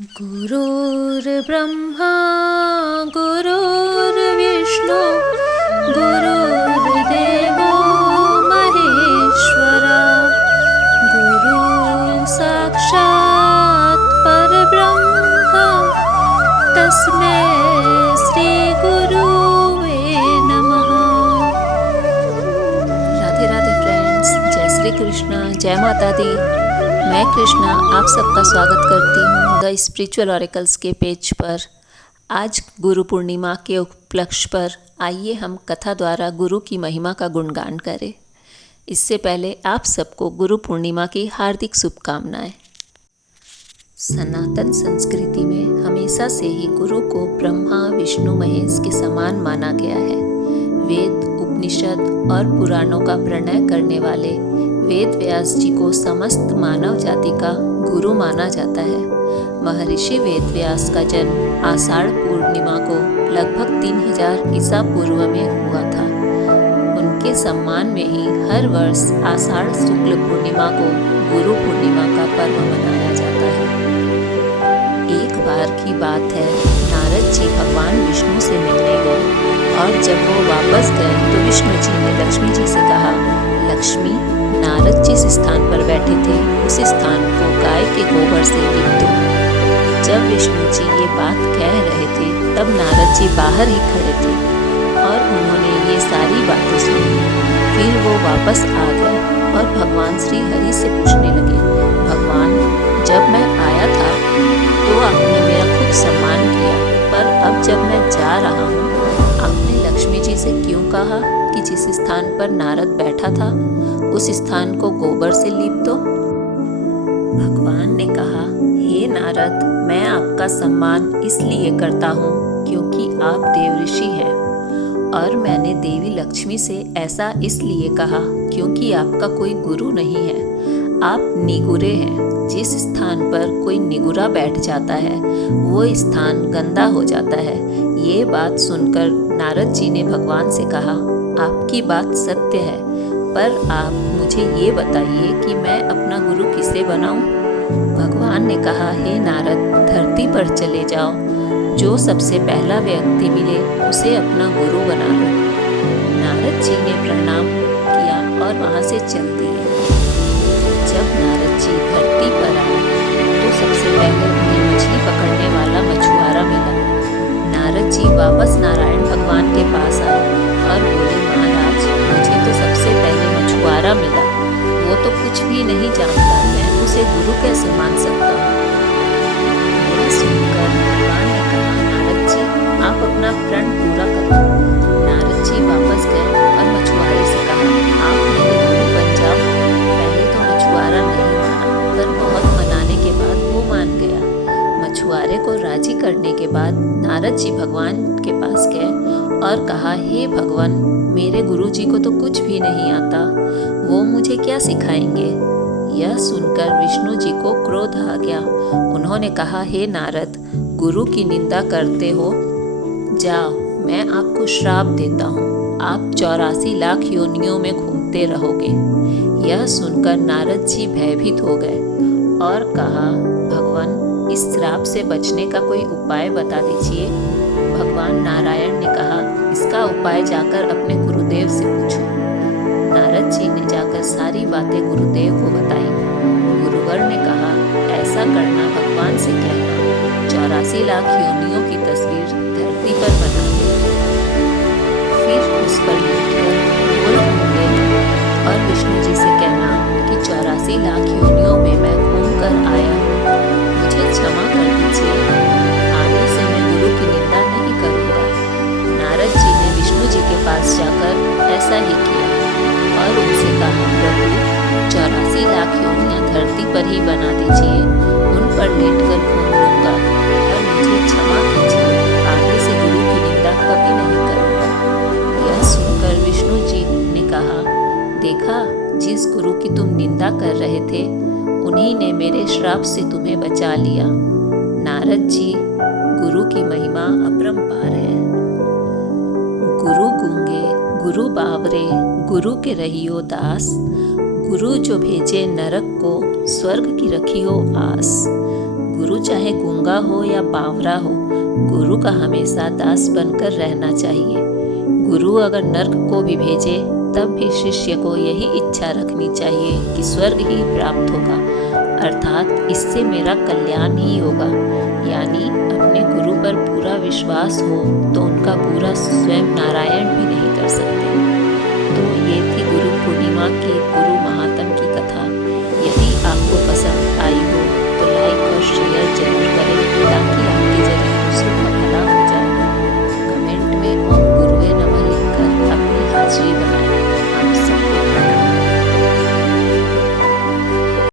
गुरुर्ब्रह्मा गुरुर्विष्णु गुरुर्देवो महेश्वरा गुरु साक्षात् परब्रह्म तस्मै श्री गुरुवे नमः। राधे राधे फ्रेंड्स, जय श्री कृष्ण, जय माता दी। मैं कृष्णा आप सबका स्वागत करती हूँ द स्पिरिचुअल ऑरेकल्स के पेज पर। आज गुरु पूर्णिमा के उपलक्ष्य पर आइए हम कथा द्वारा गुरु की महिमा का गुणगान करें। इससे पहले आप सबको गुरु पूर्णिमा की हार्दिक शुभकामनाएं। सनातन संस्कृति में हमेशा से ही गुरु को ब्रह्मा विष्णु महेश के समान माना गया है। वेद उपनिषद और पुराणों का प्रणय करने वाले वेद व्यास जी को समस्त मानव जाति का गुरु माना जाता है। महर्षि वेद व्यास का जन्म आषाढ़ पूर्णिमा को लगभग 3000 ईसा पूर्व में हुआ था। उनके सम्मान में ही हर वर्ष आषाढ़ शुक्ल पूर्णिमा को गुरु पूर्णिमा का पर्व मनाया जाता है। एक बार की बात है, नारद जी भगवान विष्णु से मिलने गए और जब वो वापस गए तो विष्णु जी ने लक्ष्मी जी से कहा, लक्ष्मी, नारद जिस स्थान पर बैठे थे उस स्थान को गाय के गोबर से लिप दो। जब विष्णु जी ये बात कह रहे थे तब नारद जी बाहर ही खड़े थे और उन्होंने ये सारी बातें सुनी। फिर वो वापस आ गए और भगवान श्री हरि से पूछने लगे, भगवान, जब मैं आया था तो आपने मेरा खूब सम्मान किया, पर अब जब मैं जा रहा हूँ आपने लक्ष्मी जी से क्यों कहा कि जिस स्थान पर नारद बैठा था उस स्थान को गोबर से लीप दो? भगवान ने कहा, हे नारद, मैं आपका सम्मान इसलिए करता हूँ क्योंकि आप देव ऋषि हैं, और मैंने देवी लक्ष्मी से ऐसा इसलिए कहा क्योंकि आपका कोई गुरु नहीं है, आप निगुरे हैं। जिस स्थान पर कोई निगुरा बैठ जाता है वो स्थान गंदा हो जाता है। ये बात सुनकर नारद जी ने भगवान से कहा, आपकी बात सत्य है, पर आप मुझे ये बताइए कि मैं अपना गुरु किसे बनाऊं? भगवान ने कहा, हे नारद, धरती पर चले जाओ, जो सबसे पहला व्यक्ति मिले उसे अपना गुरु बना लो। नारद जी ने प्रणाम किया और वहाँ से चल दिए। जब नारद जी धरती पर आए तो सबसे पहले उन्हें मछली पकड़ने वाला मछुआरा मिला। नारद जी वापस नारायण भगवान के पास आए और बोले, महाराज, मुझे तो सबसे पहले मछुआरा मिला, वो तो कुछ भी नहीं जानता, मैं उसे गुरु कैसे मान सकता हूँ? यह सुनकर भगवान ने कहा, नारद जी, आप अपना प्रण पूरा करो। नारद जी वापस गए और मछुआरे से कहा, आप मेरे गुरु बन जाओ। पहले तो मछुआरा नहीं माना, पर बहुत मनाने के बाद वो मान गया। मछुआरे को राजी करने के बाद नारद जी भगवान के पास गए और कहा, हे भगवान, मेरे गुरु जी को तो कुछ भी नहीं आता, वो मुझे क्या सिखाएंगे? यह सुनकर विष्णु जी को क्रोध आ गया। उन्होंने कहा, हे नारद, गुरु की निंदा करते हो, जाओ, मैं आपको श्राप देता हूँ, आप 84 लाख योनियों में घूमते रहोगे। यह सुनकर नारद जी भयभीत हो गए और कहा, भगवान, इस श्राप से बचने का कोई उपाय बता दीजिए। भगवान नारायण ने कहा, इसका उपाय जाकर अपने गुरुदेव से पूछो। नारद जी ने जाकर सारी बातें गुरुदेव को बताई। गुरुवर ने कहा, ऐसा करना भगवान से कहना, 84 लाख योनियों की तस्वीर धरती पर बना दे, फिर उस पर लेटकर गोल घूमने और विष्णु जी से कहना कि 84 लाख योनियों में मैं घूम कर आया, मुझे क्षमा कर दीजिए, आगे से मैं गुरु की निंदा नहीं करूँगा। नारद जी ने विष्णु जी के पास जाकर ऐसा ही किया और उनसे कहा, प्रभु, 84 लाख योनियाँ धरती पर ही बना दीजिए, उन पर लेटकर घूम लूँगा, और मुझे क्षमा कीजिए, आगे से गुरु की निंदा कभी नहीं करूँगा। यह सुनकर विष्णु जी ने कहा, देखा, जिस गुरु की तुम निंदा कर रहे थे उन्हीं ने मेरे श्राप से तुम्हें बचा लिया। नारद जी, गुरु की महिमा अपरंपार है। गुरु गूंगे गुरु बावरे, गुरु के रहियो दास, गुरु जो भेजे नरक को स्वर्ग की रखियो आस। गुरु चाहे गूंगा हो या बावरा हो, गुरु का हमेशा दास बनकर रहना चाहिए। गुरु अगर नर्क को भी भेजे तब भी शिष्य को यही इच्छा रखनी चाहिए कि स्वर्ग ही प्राप्त होगा, अर्थात इससे मेरा कल्याण ही होगा। यानी अपने गुरु पर पूरा विश्वास हो तो उनका पूरा स्वयं नारायण भी नहीं कर सकते। तो ये थी गुरु पूर्णिमा की गुरु